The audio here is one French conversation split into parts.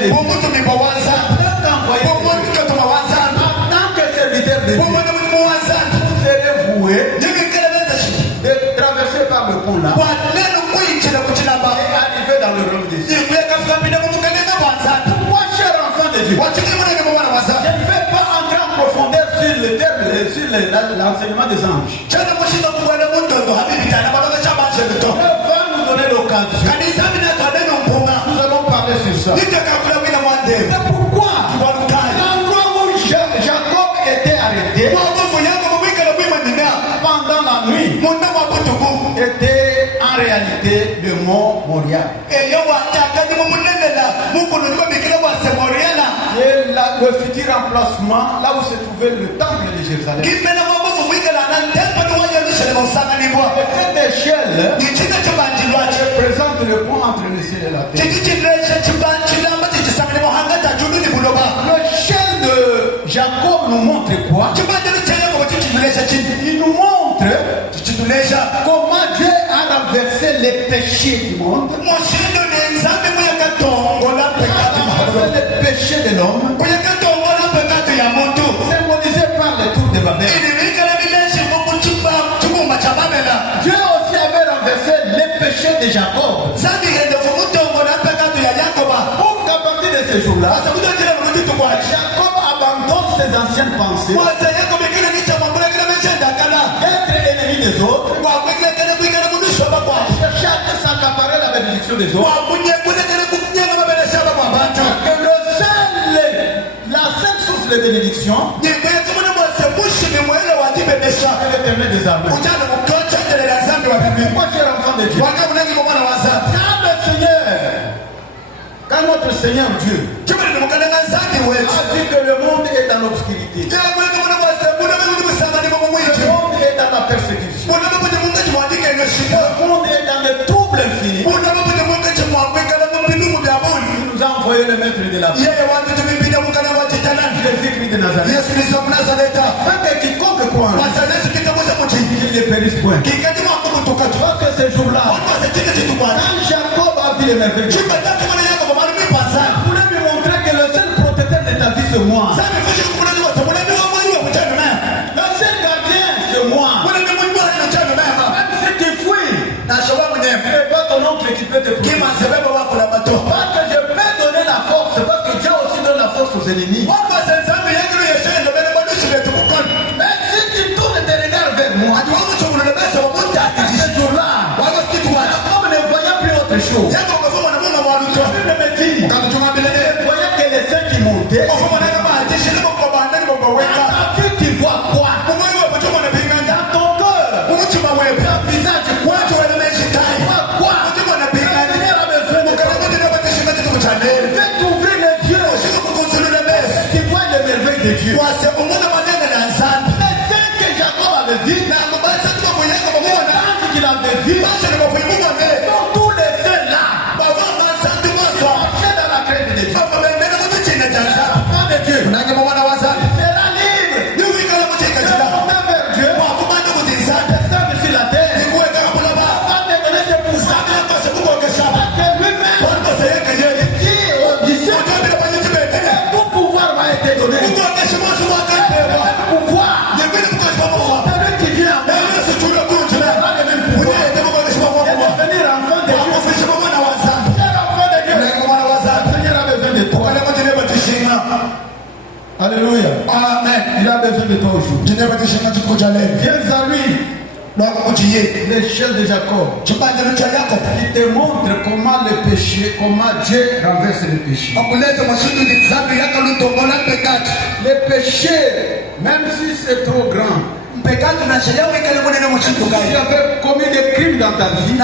de Dieu. En tant que serviteur de Dieu, vous serez voué de traverser par le pont là et arriver dans le royaume des cieux. Pourquoi, cher enfant de Dieu, je ne vais pas entrer en profondeur sur le terme, sur l'enseignement des anges. Ça va nous donner l'occasion. Nous allons parler sur ça. C'est pourquoi l'endroit où Jacob était arrêté pendant la nuit était en réalité le mont Moria. Et le futur emplacement là où se trouvait le temple de Jérusalem. Cette échelle représente le pont entre le ciel et la terre. L'échelle de Jacob nous montre quoi? Il nous montre comment Dieu a renversé les péchés du monde, les péchés de l'homme, symbolisé par les tours de Babel. Dieu aussi avait renversé les péchés de Jacob. Pour qu'à partir de ce jour-là, Jacob abandonne ses anciennes pensées, être ennemi des autres, chercher à s'accaparer la bénédiction des autres. Que la seule source de bénédiction est l'éternel des armées. Pourquoi tu es l'enfant de Dieu? Quand notre Seigneur Dieu a dit que le monde est dans l'obscurité, le monde est dans la persécution, le monde est dans le trouble infini, il nous a envoyé le maître de la vie, Jésus-Christ de Nazareth, afin que quiconque croit en lui, qu'il ne périsse point. Parce que ce jour-là, quand Jacob a vu les merveilles, je voulais lui montrer que le seul protecteur de ta vie c'est moi. Le seul gardien c'est moi. Même si tu fouilles, ce n'est pas ton oncle qui peut te protéger. Parce que je peux donner la force, parce que Dieu aussi donne la force aux ennemis. Mais si tu tournes tes regards vers moi, ce jour-là, Jacob ne voyait plus autre chose. Il voyait que les saints qui montaient. Tu vois quoi? Dans ton cœur, ton visage, quoi? Tu vois quoi? Le Seigneur a besoin de toi. Il veut t'ouvrir les yeux. Tu vois les merveilles de Dieu. Les saints que Jacob avait vus, qu'il avait vu, sont tous les saints là. Marcher dans la crainte de Dieu. Enfant de Dieu. Il sera libre. De monter vers Dieu. Descendre sur la terre. Afin de donner ses pouvoirs. Que lui-même dit aux disciples, tout pouvoir m'a été donné. Pouvoir. Celui qui vient à moi. Alléluia. Amen. Il a besoin de toi aujourd'hui. Viens à lui. L'échelle de Jacob qui te montre comment le péché, comment Dieu renverse le péché. Le péché, même si c'est trop grand, si tu avais commis des crimes dans ta vie, tu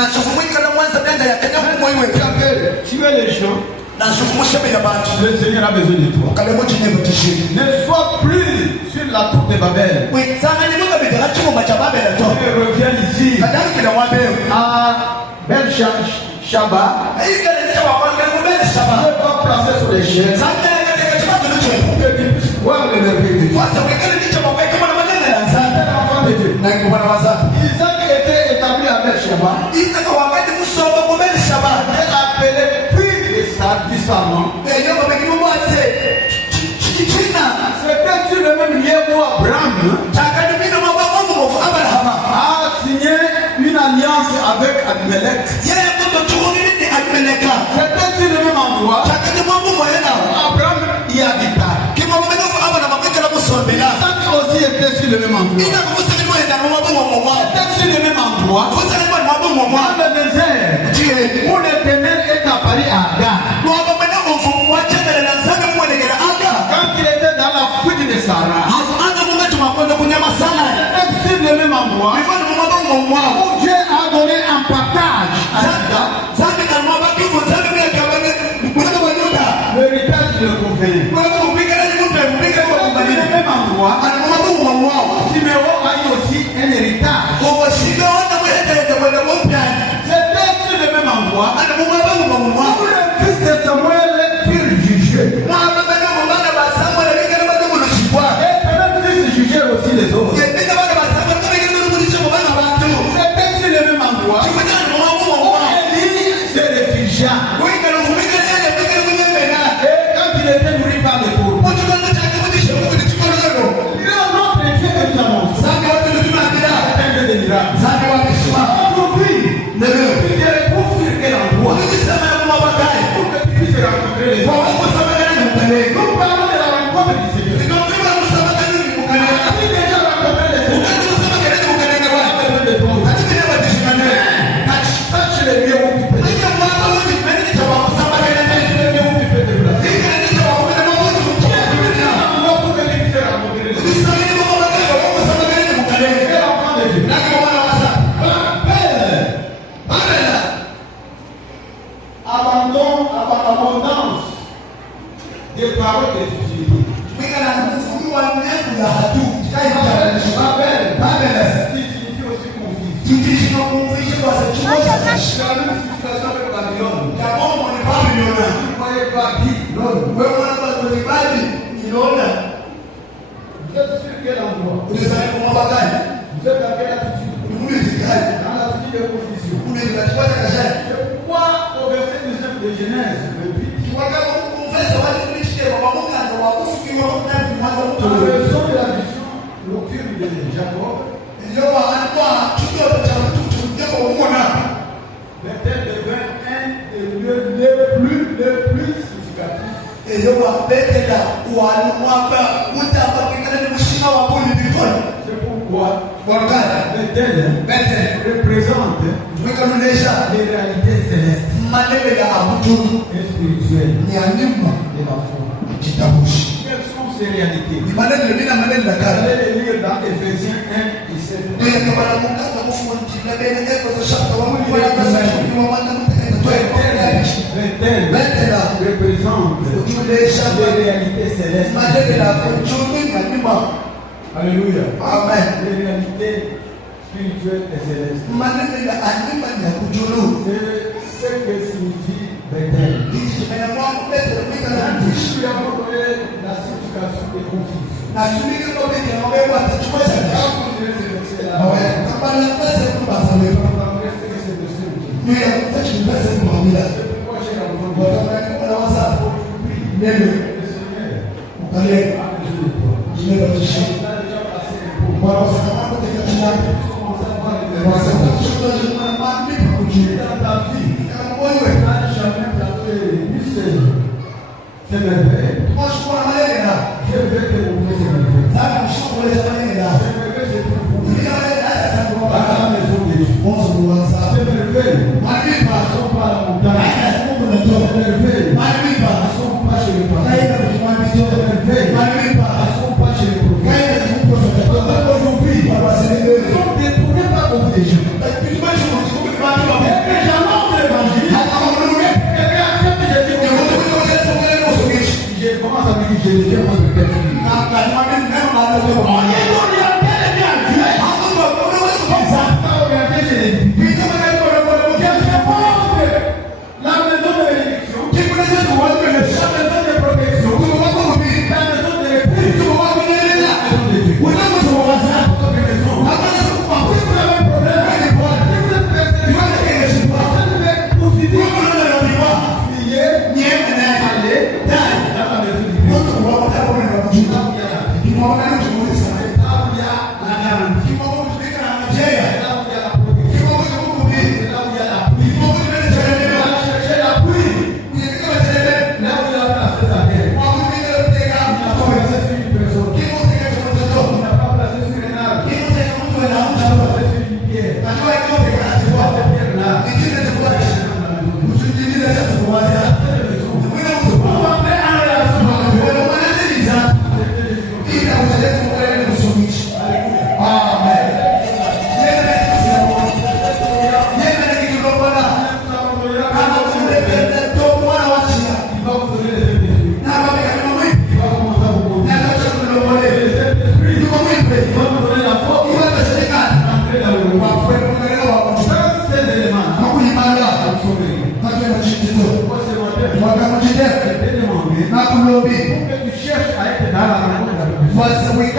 avais tué les gens, le Seigneur a besoin de toi. Ne sois plus sur la tour de Babel. Reviens ici à Beersheba. Ne pas placer sur les chaînes pour que tu puisses voir les merveilles de Dieu. Isaac était établi à Beersheba. Il appelait puis du Salmon. même endroit. Était sur le même endroit. Dans le désert, où l'Éternel est apparu à Agar. Quand il était dans la fuite de Sarah. Était sur le même endroit. Où Dieu a donné un partage à Agar. L'héritage de convenait. Le même endroit. Siméon a eu aussi un héritage. C'était sur le même endroit où les fils de Samuel furent jugés. Et même fils jugeaient aussi les autres. C'était sur le même endroit où Élie se réfugia. Et quand il était nourri par les pauvres, notre Dieu est annoncé. C'est un Dieu de miracles. Aujourd'hui, il te retrouve sur quel endroit pour que tu puisses rencontrer les hommes. Nous parlons de la rencontre du Seigneur. Tu as déjà rencontré les hommes. Sache les lieux où tu peux te placer. Abondance des paroles de futilité. Babel, qui signifie aussi confusion. La même situation avec Babylone. Vous voyez Babylone. Vous êtes sur quel endroit? Vous êtes dans quelle attitude? Dans l'attitude de confusion. C'est pourquoi au verset 19 de Genèse, le 8, en raison de la vision nocturne de Jacob, Bethel devint un des lieux les plus significatifs. C'est pourquoi Bethel représente les réalités célestes et spirituelles de la foi. Quelles sont ces réalités? Vous allez les lire dans Ephésiens 1 et 7. Bethel représente les réalités célestes. Alléluia. Amen. Les réalités spirituelles et célestes. C'est ce que signifie Bethel. Je lui avons donné la signification des confusions. C'est merveilleux. Je vais te montrer ces merveilles. C'est pour vous. À la maison de Dieu. C'est merveilleux. Passons par la montagne. C'est merveilleux. Passons pas chez le prophète. C'est merveilleux. Passons pas chez le prophète. Aujourd'hui, ils sont détournés par beaucoup de gens. Et que j'annonce l'évangile. Je commence à me dire, je deviens votre père. La maison de bénédiction, la maison de protection, la maison de refuge, la maison de Dieu. Vous avez un problème, si vous êtes persécuté, vous devez poursuivre, aller dans la maison de Dieu. But we